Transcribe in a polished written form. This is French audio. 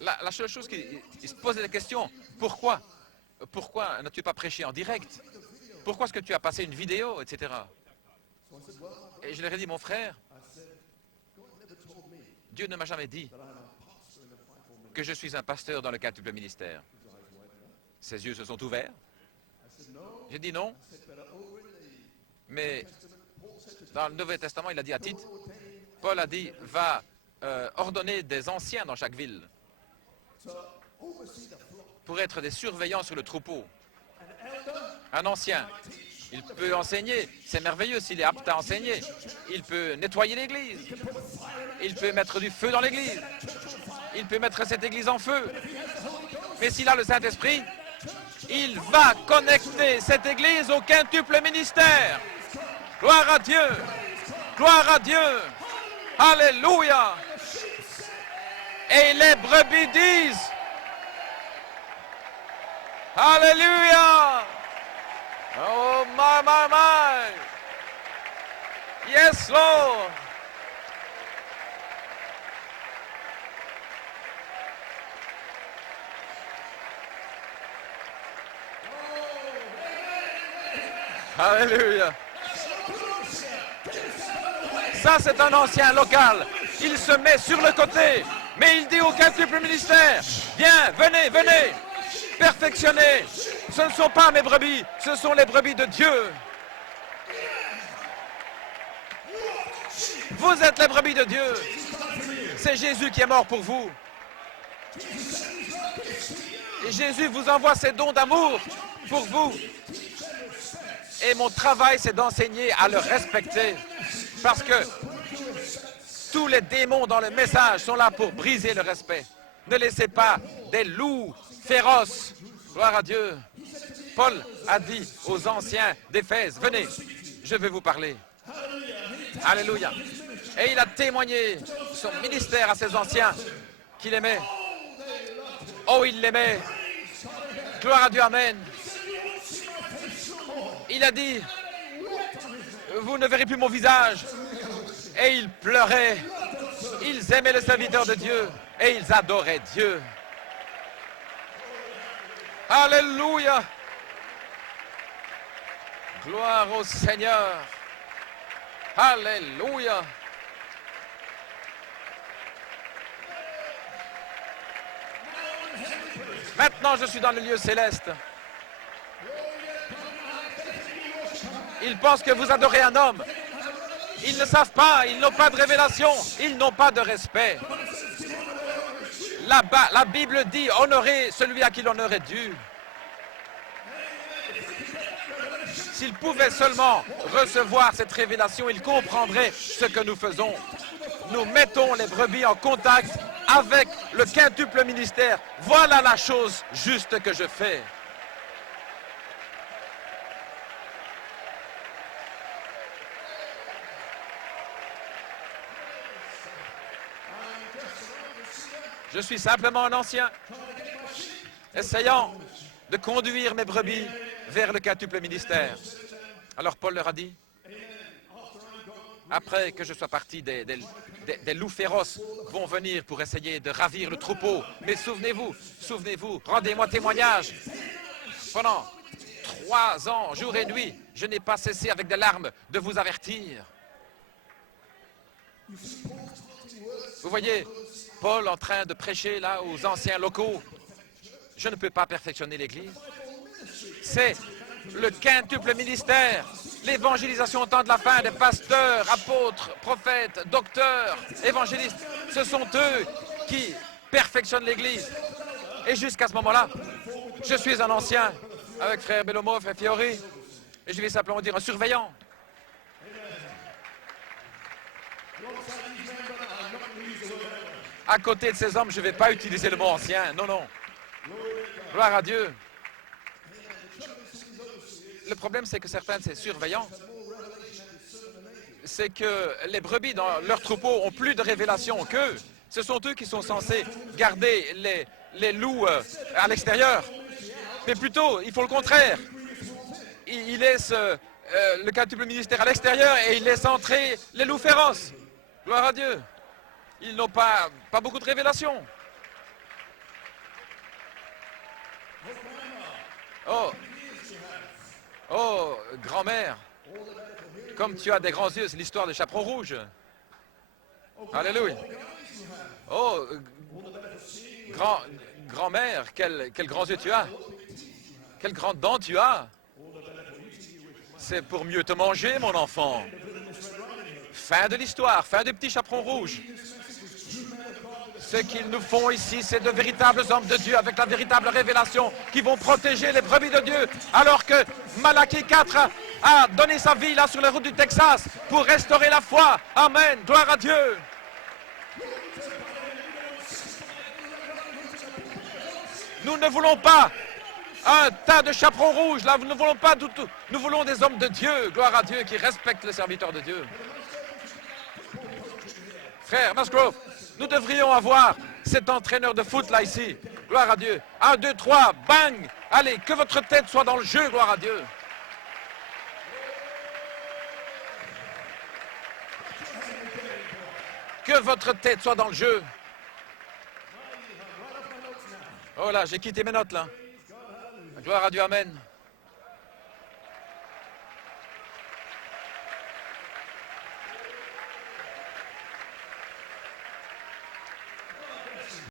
La seule chose il se posait la question, pourquoi n'as-tu pas prêché en direct? Pourquoi est-ce que tu as passé une vidéo, etc. Et je leur ai dit, mon frère, Dieu ne m'a jamais dit que je suis un pasteur dans le quintuple ministère. Ses yeux se sont ouverts. J'ai dit non, mais dans le Nouveau Testament, il a dit à Tite, Paul a dit, va ordonner des anciens dans chaque ville pour être des surveillants sur le troupeau. Un ancien, il peut enseigner, c'est merveilleux s'il est apte à enseigner. Il peut nettoyer l'église, il peut mettre du feu dans l'église, il peut mettre cette église en feu. Mais s'il a le Saint-Esprit, il va connecter cette église au quintuple ministère. Gloire à Dieu, gloire à Dieu, alléluia. Et les brebis disent, alléluia. Oh my. Yes, Lord. Alléluia. Ça, c'est un ancien local. Il se met sur le côté, mais il dit au quintuple ministère, viens, venez, perfectionnez. Ce ne sont pas mes brebis, ce sont les brebis de Dieu. Vous êtes les brebis de Dieu. C'est Jésus qui est mort pour vous. Et Jésus vous envoie ses dons d'amour pour vous. Et mon travail, c'est d'enseigner à le respecter. Parce que tous les démons dans le message sont là pour briser le respect. Ne laissez pas des loups féroces. Gloire à Dieu. Paul a dit aux anciens d'Éphèse, venez, je vais vous parler. Alléluia. Et il a témoigné son ministère à ses anciens qu'il aimait. Oh, il l'aimait. Gloire à Dieu, amen. Il a dit, vous ne verrez plus mon visage. Et ils pleuraient. Ils aimaient le serviteur de Dieu. Et ils adoraient Dieu. Alléluia. Gloire au Seigneur. Alléluia. Maintenant, je suis dans le lieu céleste. Ils pensent que vous adorez un homme. Ils ne savent pas, ils n'ont pas de révélation, ils n'ont pas de respect. Là-bas, la Bible dit honorer celui à qui l'honneur est dû. S'ils pouvaient seulement recevoir cette révélation, ils comprendraient ce que nous faisons. Nous mettons les brebis en contact avec le quintuple ministère. Voilà la chose juste que je fais. Je suis simplement un ancien, essayant de conduire mes brebis vers le quintuple ministère. Alors Paul leur a dit, après que je sois parti, des loups féroces vont venir pour essayer de ravir le troupeau. Mais souvenez-vous, rendez-moi témoignage. Pendant 3 ans, jour et nuit, je n'ai pas cessé avec des larmes de vous avertir. Vous voyez, Paul en train de prêcher là aux anciens locaux. Je ne peux pas perfectionner l'Église. C'est le quintuple ministère, l'évangélisation au temps de la fin des pasteurs, apôtres, prophètes, docteurs, évangélistes. Ce sont eux qui perfectionnent l'Église. Et jusqu'à ce moment-là, je suis un ancien avec frère Bellomo, frère Fiori, et je vais simplement dire un surveillant. À côté de ces hommes, je ne vais pas utiliser le mot ancien. Non, non. Gloire à Dieu. Le problème, c'est que certains de ces surveillants, c'est que les brebis dans leur troupeau ont plus de révélation qu'eux. Ce sont eux qui sont censés garder les loups à l'extérieur. Mais plutôt, il faut le contraire. Ils laissent le quintuple ministère à l'extérieur et ils laissent entrer les loups féroces. Gloire à Dieu. Ils n'ont pas beaucoup de révélations. Oh, oh, grand-mère, comme tu as des grands yeux, c'est l'histoire des chaperons rouges. Alléluia. Oh, grand-mère, quels grands yeux tu as. Quelles grandes dents tu as. C'est pour mieux te manger, mon enfant. Fin de l'histoire, fin des petits chaperons rouges. Ce qu'ils nous font ici, c'est de véritables hommes de Dieu avec la véritable révélation qui vont protéger les brebis de Dieu. Alors que Malachie 4 a donné sa vie là sur les routes du Texas pour restaurer la foi. Amen, gloire à Dieu. Nous ne voulons pas un tas de chaperons rouges, là, nous ne voulons pas du tout. Nous voulons des hommes de Dieu, gloire à Dieu, qui respectent les serviteurs de Dieu. Frère Musgrove, nous devrions avoir cet entraîneur de foot là ici, gloire à Dieu. 1, 2, 3, bang! Allez, que votre tête soit dans le jeu, gloire à Dieu. Que votre tête soit dans le jeu. Oh là, j'ai quitté mes notes là. Gloire à Dieu, amen.